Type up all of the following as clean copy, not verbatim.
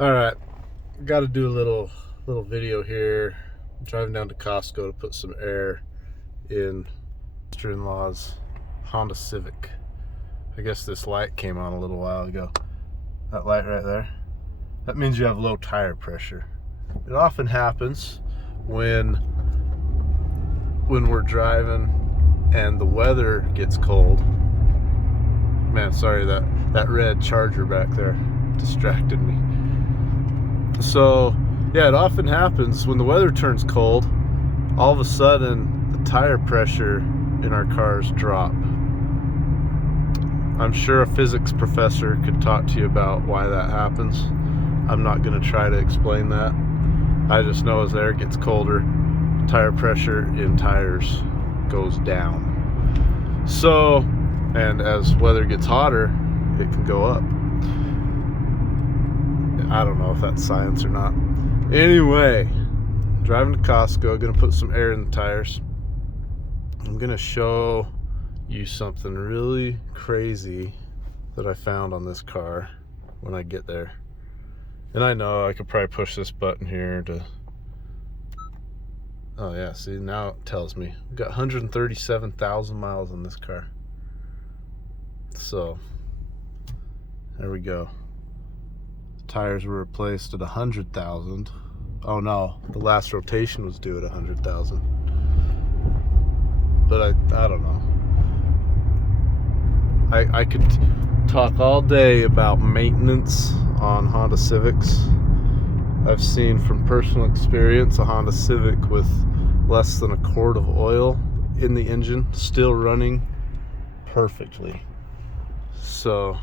All right, got to do a little video here. I'm driving down to Costco to put some air in sister-in-law's Honda Civic. I guess this light came on a little while ago. That light right there, that means you have low tire pressure. It often happens when we're driving and the weather gets cold. Man, sorry, that red Charger back there distracted me. So yeah, it often happens when the weather turns cold, all of a sudden the tire pressure in our cars drop. I'm sure a physics professor could talk to you about why that happens. I'm not going to try to explain that. I just know as the air gets colder, tire pressure in tires goes down. So, and as weather gets hotter, it can go up. I don't know if that's science or not. Anyway, driving to Costco, gonna put some air in the tires. I'm gonna show you something really crazy that I found on this car when I get there. And I know I could probably push this button here to, oh yeah, see, now it tells me we've got 137,000 miles on this car. So there we go. Tires were replaced at 100,000. Oh no, the last rotation was due at 100,000. But I don't know. I could talk all day about maintenance on Honda Civics. I've seen from personal experience a Honda Civic with less than a quart of oil in the engine still running perfectly. So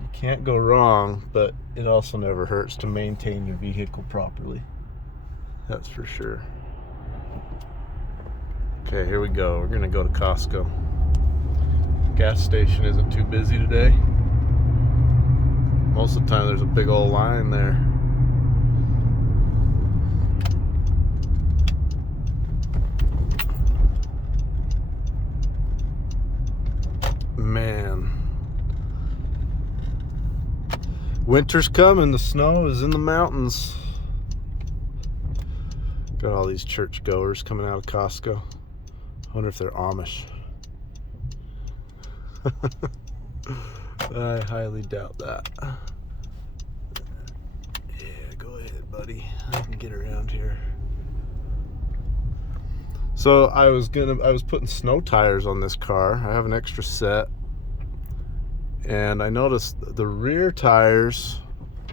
you can't go wrong, but it also never hurts to maintain your vehicle properly. That's for sure. Okay, here we go. We're gonna go to Costco. Gas station isn't too busy today. Most of the time there's a big old line there. Man, winter's coming. The snow is in the mountains. Got all these church goers coming out of Costco. I wonder if they're Amish. I highly doubt that. Yeah, go ahead, buddy. I can get around here. So I was putting snow tires on this car. I have an extra set. And I noticed the rear tires,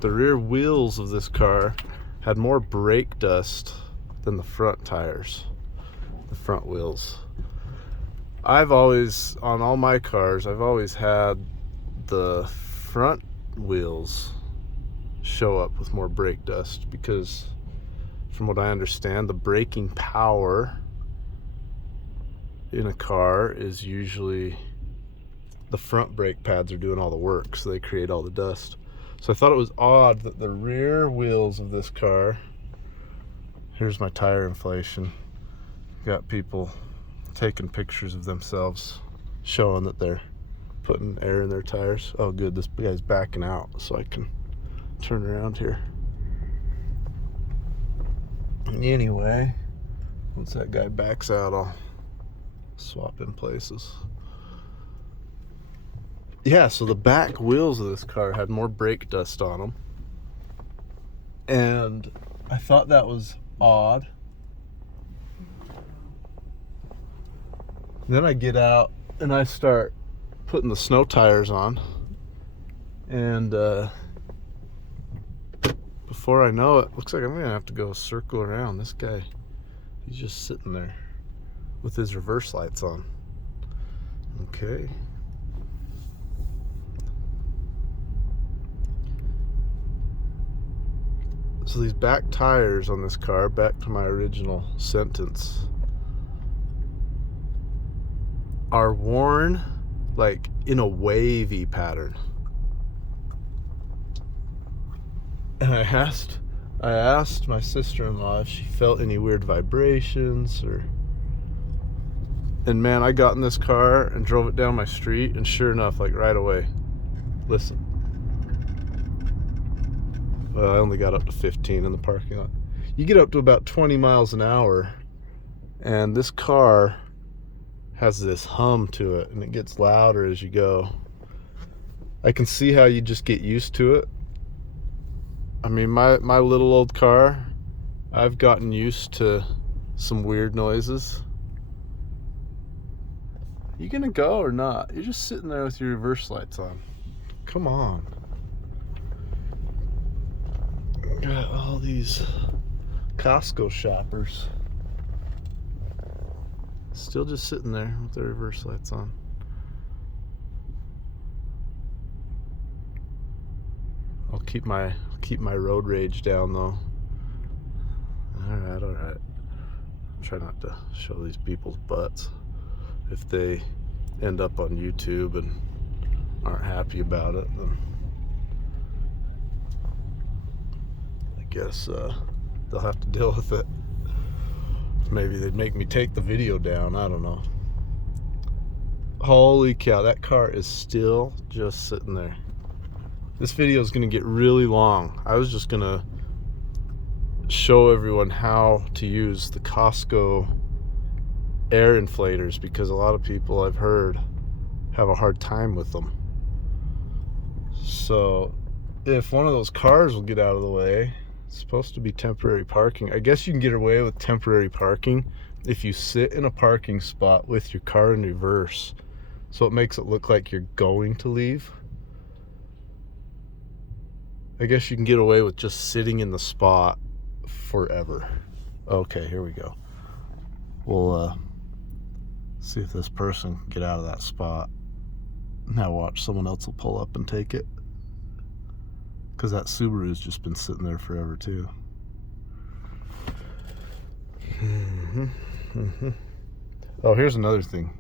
the rear wheels of this car had more brake dust than the front tires, the front wheels. I've always, on all my cars, I've always had the front wheels show up with more brake dust because, from what I understand, the braking power in a car is usually the front brake pads are doing all the work, so they create all the dust. So I thought it was odd that the rear wheels of this car, here's my tire inflation, got people taking pictures of themselves showing that they're putting air in their tires. Oh good, this guy's backing out so I can turn around here. Anyway, once that guy backs out, I'll swap in places. Yeah, so the back wheels of this car had more brake dust on them, and I thought that was odd. Then I get out and I start putting the snow tires on, and before I know it, looks like I'm gonna have to go circle around. This guy, he's just sitting there with his reverse lights on. Okay. So these back tires on this car, back to my original sentence, are worn like in a wavy pattern. And I asked my sister-in-law if she felt any weird vibrations and man, I got in this car and drove it down my street, and sure enough, like right away, listen. Well, I only got up to 15 in the parking lot. You get up to about 20 miles an hour, and this car has this hum to it, and it gets louder as you go. I can see how you just get used to it. I mean, my little old car, I've gotten used to some weird noises. You gonna go or not? You're just sitting there with your reverse lights on. Come on. Got all these Costco shoppers still just sitting there with their reverse lights on. I'll keep my road rage down though. All right. Try not to show these people's butts if they end up on YouTube and aren't happy about it. Then I guess they'll have to deal with it. Maybe they'd make me take the video down. I don't know. Holy cow, that car is still just sitting there. This video is going to get really long. I was just going to show everyone how to use the Costco air inflators, because a lot of people I've heard have a hard time with them. So if one of those cars will get out of the way, it's supposed to be temporary parking. I guess you can get away with temporary parking if you sit in a parking spot with your car in reverse, so it makes it look like you're going to leave. I guess you can get away with just sitting in the spot forever. Okay, here we go. We'll see if this person can get out of that spot. Now watch, someone else will pull up and take it, because that Subaru's just been sitting there forever too. Oh, here's another thing.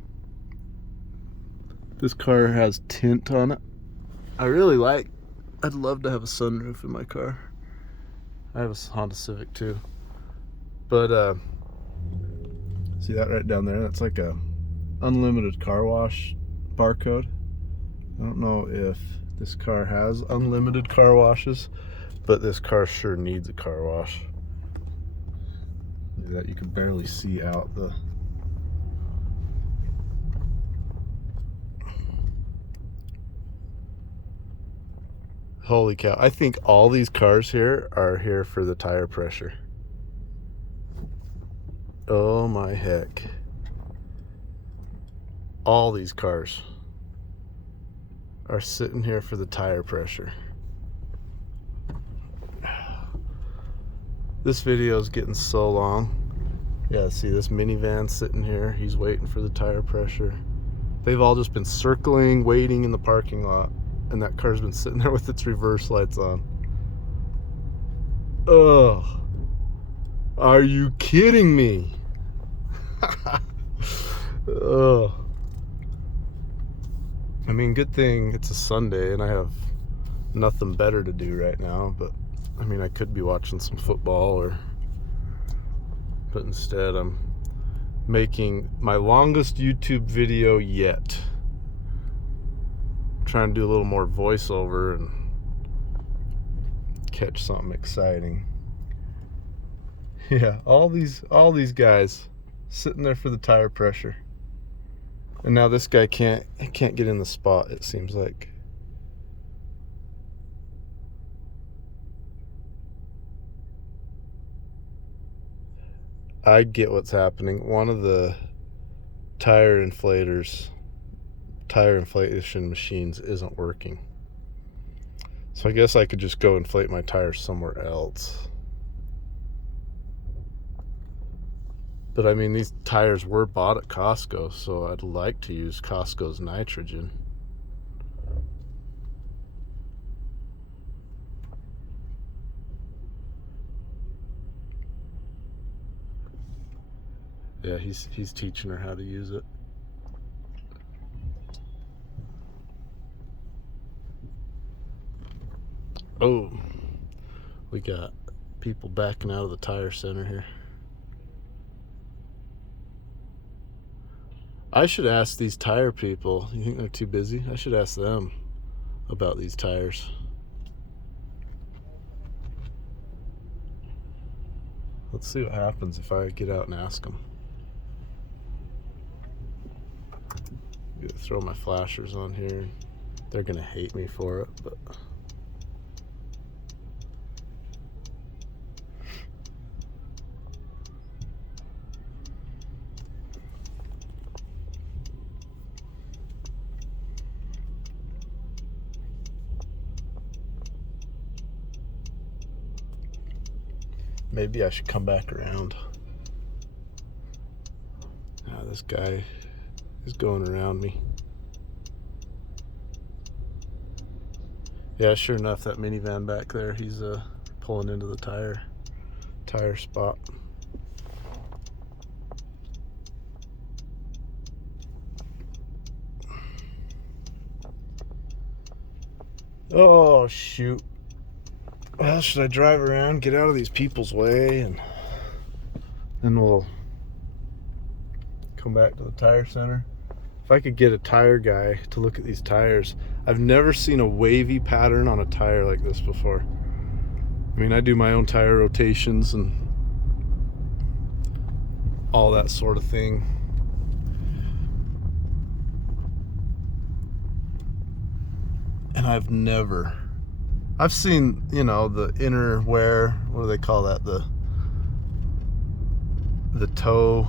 This car has tint on it. I'd love to have a sunroof in my car. I have a Honda Civic too. But see that right down there? That's like a unlimited car wash barcode. I don't know if this car has unlimited car washes, but this car sure needs a car wash. That you can barely see out the holy cow. I think all these cars here are here for the tire pressure. Oh my heck. All these cars are sitting here for the tire pressure. This video is getting so long. Yeah, see this minivan sitting here. He's waiting for the tire pressure. They've all just been circling, waiting in the parking lot, and that car's been sitting there with its reverse lights on. Ugh. Are you kidding me? Ugh. I mean, good thing it's a Sunday and I have nothing better to do right now, but I mean, I could be watching some football, but instead I'm making my longest YouTube video yet. I'm trying to do a little more voiceover and catch something exciting. Yeah, all these guys sitting there for the tire pressure. And now this guy can't get in the spot, it seems like. I get what's happening. One of the tire inflation machines isn't working. So I guess I could just go inflate my tires somewhere else. But I mean, these tires were bought at Costco, so I'd like to use Costco's nitrogen. Yeah, he's teaching her how to use it. Oh, we got people backing out of the tire center here. I should ask these tire people. You think they're too busy? I should ask them about these tires. Let's see what happens if I get out and ask them. I'm gonna throw my flashers on here. They're gonna hate me for it, but maybe I should come back around. Now this guy is going around me. Yeah, sure enough, that minivan back there, he's pulling into the tire spot. Oh shoot. Well, should I drive around, get out of these people's way, and then we'll come back to the tire center? If I could get a tire guy to look at these tires. I've never seen a wavy pattern on a tire like this before. I mean, I do my own tire rotations and all that sort of thing. And I've seen, you know, the inner wear, what do they call that? The toe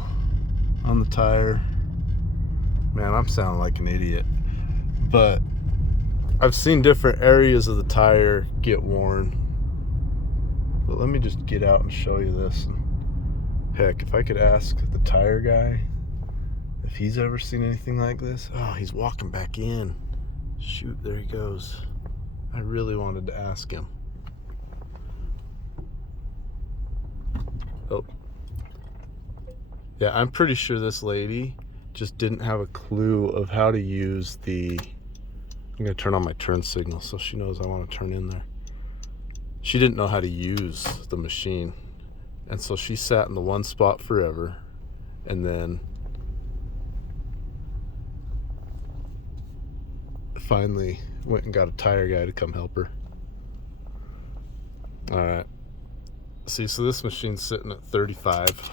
on the tire. Man, I'm sounding like an idiot. But I've seen different areas of the tire get worn. But let me just get out and show you this. Heck, if I could ask the tire guy if he's ever seen anything like this. Oh, he's walking back in. Shoot, there he goes. I really wanted to ask him. Oh. Yeah, I'm pretty sure this lady just didn't have a clue of how to use the... I'm going to turn on my turn signal so she knows I want to turn in there. She didn't know how to use the machine. And so she sat in the one spot forever. And then finally went and got a tire guy to come help her. All right. See, so this machine's sitting at 35.